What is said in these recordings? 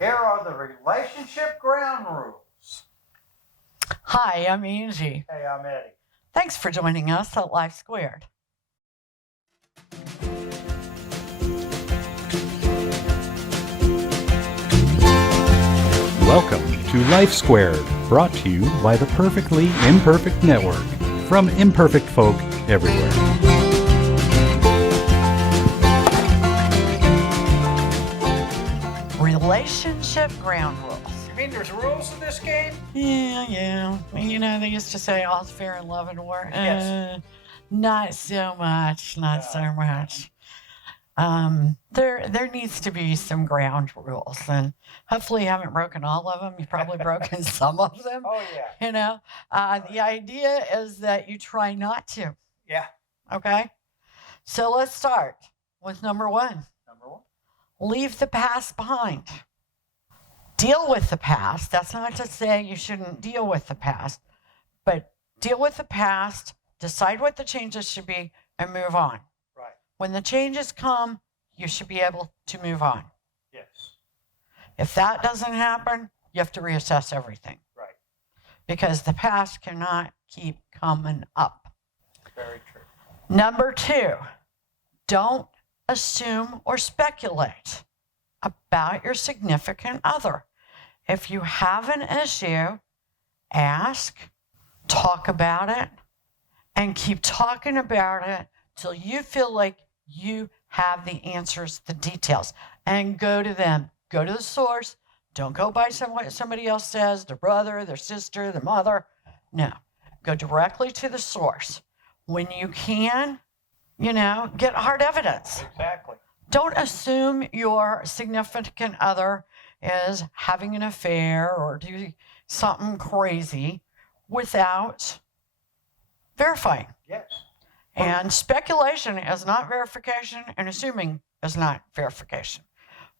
Here are the relationship ground rules. Hi, I'm Angie. Hey, I'm Eddie. Thanks for joining us at Life Squared. Welcome to Life Squared, brought to you by the Perfectly Imperfect Network, from imperfect folk everywhere. Relationship ground rules. You mean there's rules in this game? Yeah. You know, they used to say all's fair in love and war. Yes. Not so much. There needs to be some ground rules, and hopefully you haven't broken all of them. You've probably broken some of them. Oh, yeah. You know, the idea is that you try not to. Yeah. Okay. So let's start with number one. Number one. Leave the past behind. Deal with the past. That's not to say you shouldn't deal with the past, but deal with the past, decide what the changes should be, and move on. Right. When the changes come, you should be able to move on. Yes. If that doesn't happen, you have to reassess everything. Right. Because the past cannot keep coming up. Very true. Number two, don't assume or speculate about your significant other. If you have an issue, ask, talk about it, and keep talking about it till you feel like you have the answers, the details, and go to them. Go to the source. Don't go by what somebody else says, their brother, their sister, their mother. No, go directly to the source. When you can, get hard evidence. Exactly. Don't assume your significant other is having an affair or doing something crazy without verifying. Yes. And speculation is not verification, and assuming is not verification.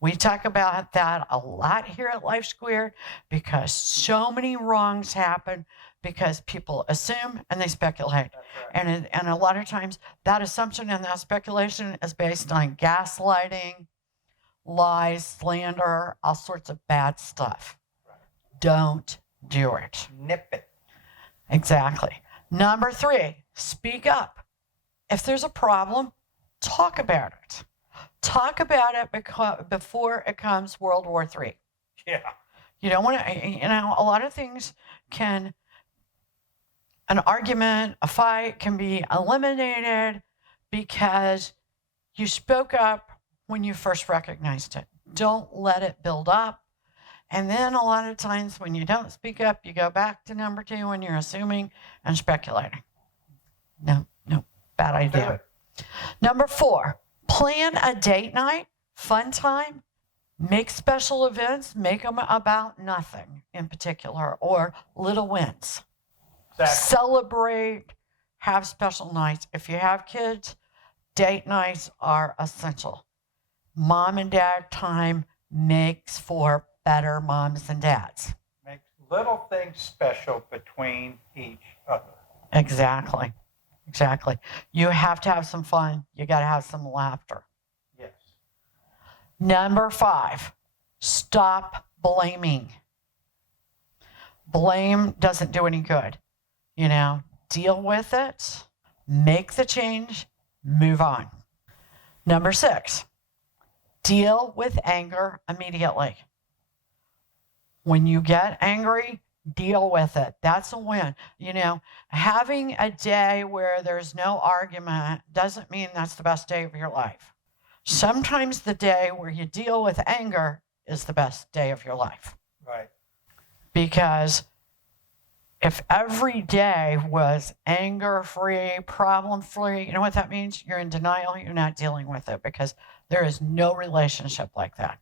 We talk about that a lot here at Life Squared because so many wrongs happen because people assume and they speculate. That's right. And a lot of times that assumption and that speculation is based on gaslighting, lies, slander, all sorts of bad stuff. Right. Don't do it. Nip it. Exactly. Number three, speak up. If there's a problem, talk about it. Talk about it before it comes World War III. Yeah. You don't want to, a lot of things an argument, a fight can be eliminated because you spoke up when you first recognized it. Don't let it build up. And then a lot of times when you don't speak up, you go back to number two when you're assuming and speculating. No, bad idea. Number four, plan a date night, fun time, make special events, make them about nothing in particular or little wins. Exactly. Celebrate, have special nights. If you have kids, date nights are essential. Mom and dad time makes for better moms and dads. Make little things special between each other. Exactly. You have to have some fun. You got to have some laughter. Yes. Number five, stop blaming. Blame doesn't do any good. Deal with it, make the change, move on. Number six, deal with anger immediately. When you get angry, deal with it. That's a win. Having a day where there's no argument doesn't mean that's the best day of your life. Sometimes the day where you deal with anger is the best day of your life. Right. Because if every day was anger-free, problem-free, you know what that means? You're in denial. You're not dealing with it because there is no relationship like that.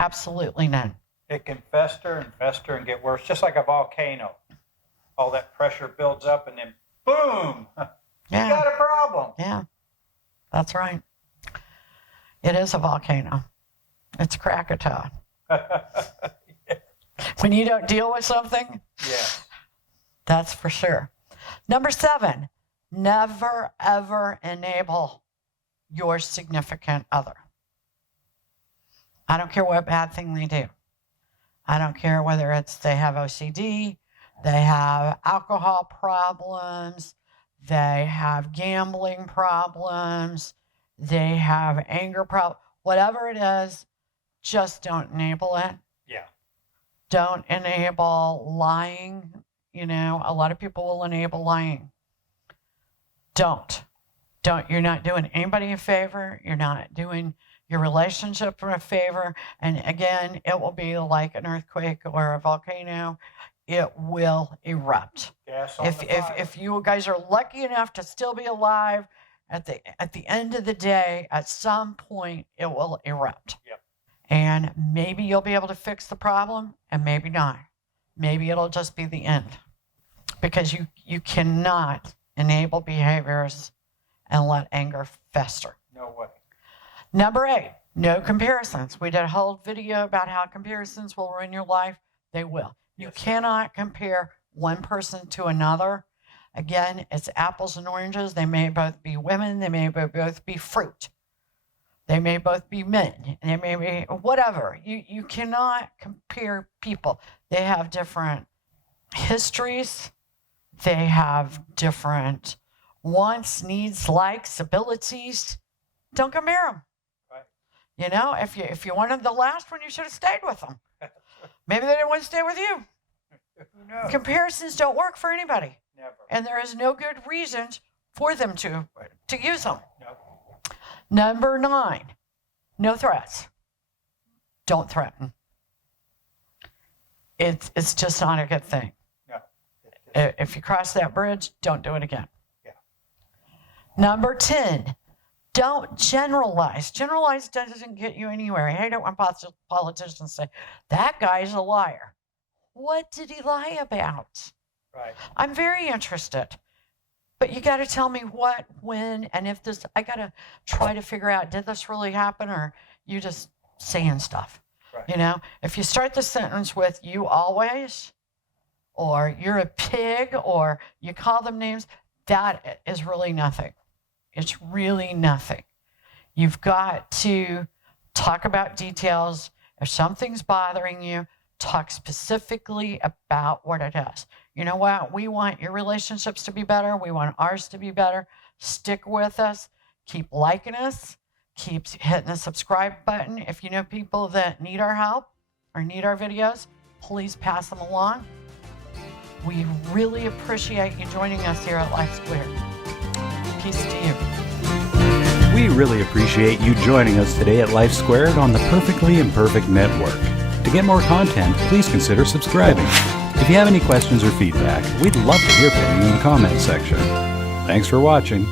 Absolutely none. It can fester and get worse, just like a volcano. All that pressure builds up and then boom, you got a problem. Yeah, that's right. It is a volcano. It's Krakatoa. When you don't deal with something, Yes. That's for sure. Number 7, never, ever enable your significant other. I don't care what bad thing they do. I don't care whether it's they have OCD, they have alcohol problems, they have gambling problems, they have anger problems, whatever it is, just don't enable it. Yeah. Don't enable lying. You know, a lot of people will enable lying. Don't. You're not doing anybody a favor. You're not doing your relationship a favor. And again, it will be like an earthquake or a volcano. It will erupt. Gas on the fire. If you guys are lucky enough to still be alive, at the end of the day, at some point, it will erupt. Yep. And maybe you'll be able to fix the problem, and maybe not. Maybe it'll just be the end. Because you cannot enable behaviors and let anger fester. No way. Number 8, no comparisons. We did a whole video about how comparisons will ruin your life. They will. You cannot compare one person to another. Again, it's apples and oranges. They may both be women. They may both be fruit. They may both be men. They may be whatever. You cannot compare people. They have different histories. They have different wants, needs, likes, abilities. Don't compare them. Right. You know, if you wanted the last one, you should have stayed with them. Maybe they didn't want to stay with you. Who knows? Comparisons don't work for anybody. Never. And there is no good reason for them to use them. No. Number 9, no threats. Don't threaten. It's just not a good thing. No. If you cross that bridge, don't do it again. Yeah. Number 10, don't generalize. Generalize doesn't get you anywhere. I hate it when politicians say, that guy's a liar. What did he lie about? Right. I'm very interested. But you got to tell me what, when, and if this, I got to try to figure out, did this really happen, or you just saying stuff? Right. You know, if you start the sentence with you always, or you're a pig, or you call them names, that is really nothing. It's really nothing. You've got to talk about details. If something's bothering you, talk specifically about what it is. You know what? We want your relationships to be better. We want ours to be better. Stick with us. Keep liking us. Keep hitting the subscribe button. If you know people that need our help or need our videos, please pass them along. We really appreciate you joining us here at Life Squared. Peace to you. We really appreciate you joining us today at Life Squared on the Perfectly Imperfect Network. To get more content, please consider subscribing. If you have any questions or feedback, we'd love to hear from you in the comments section. Thanks for watching.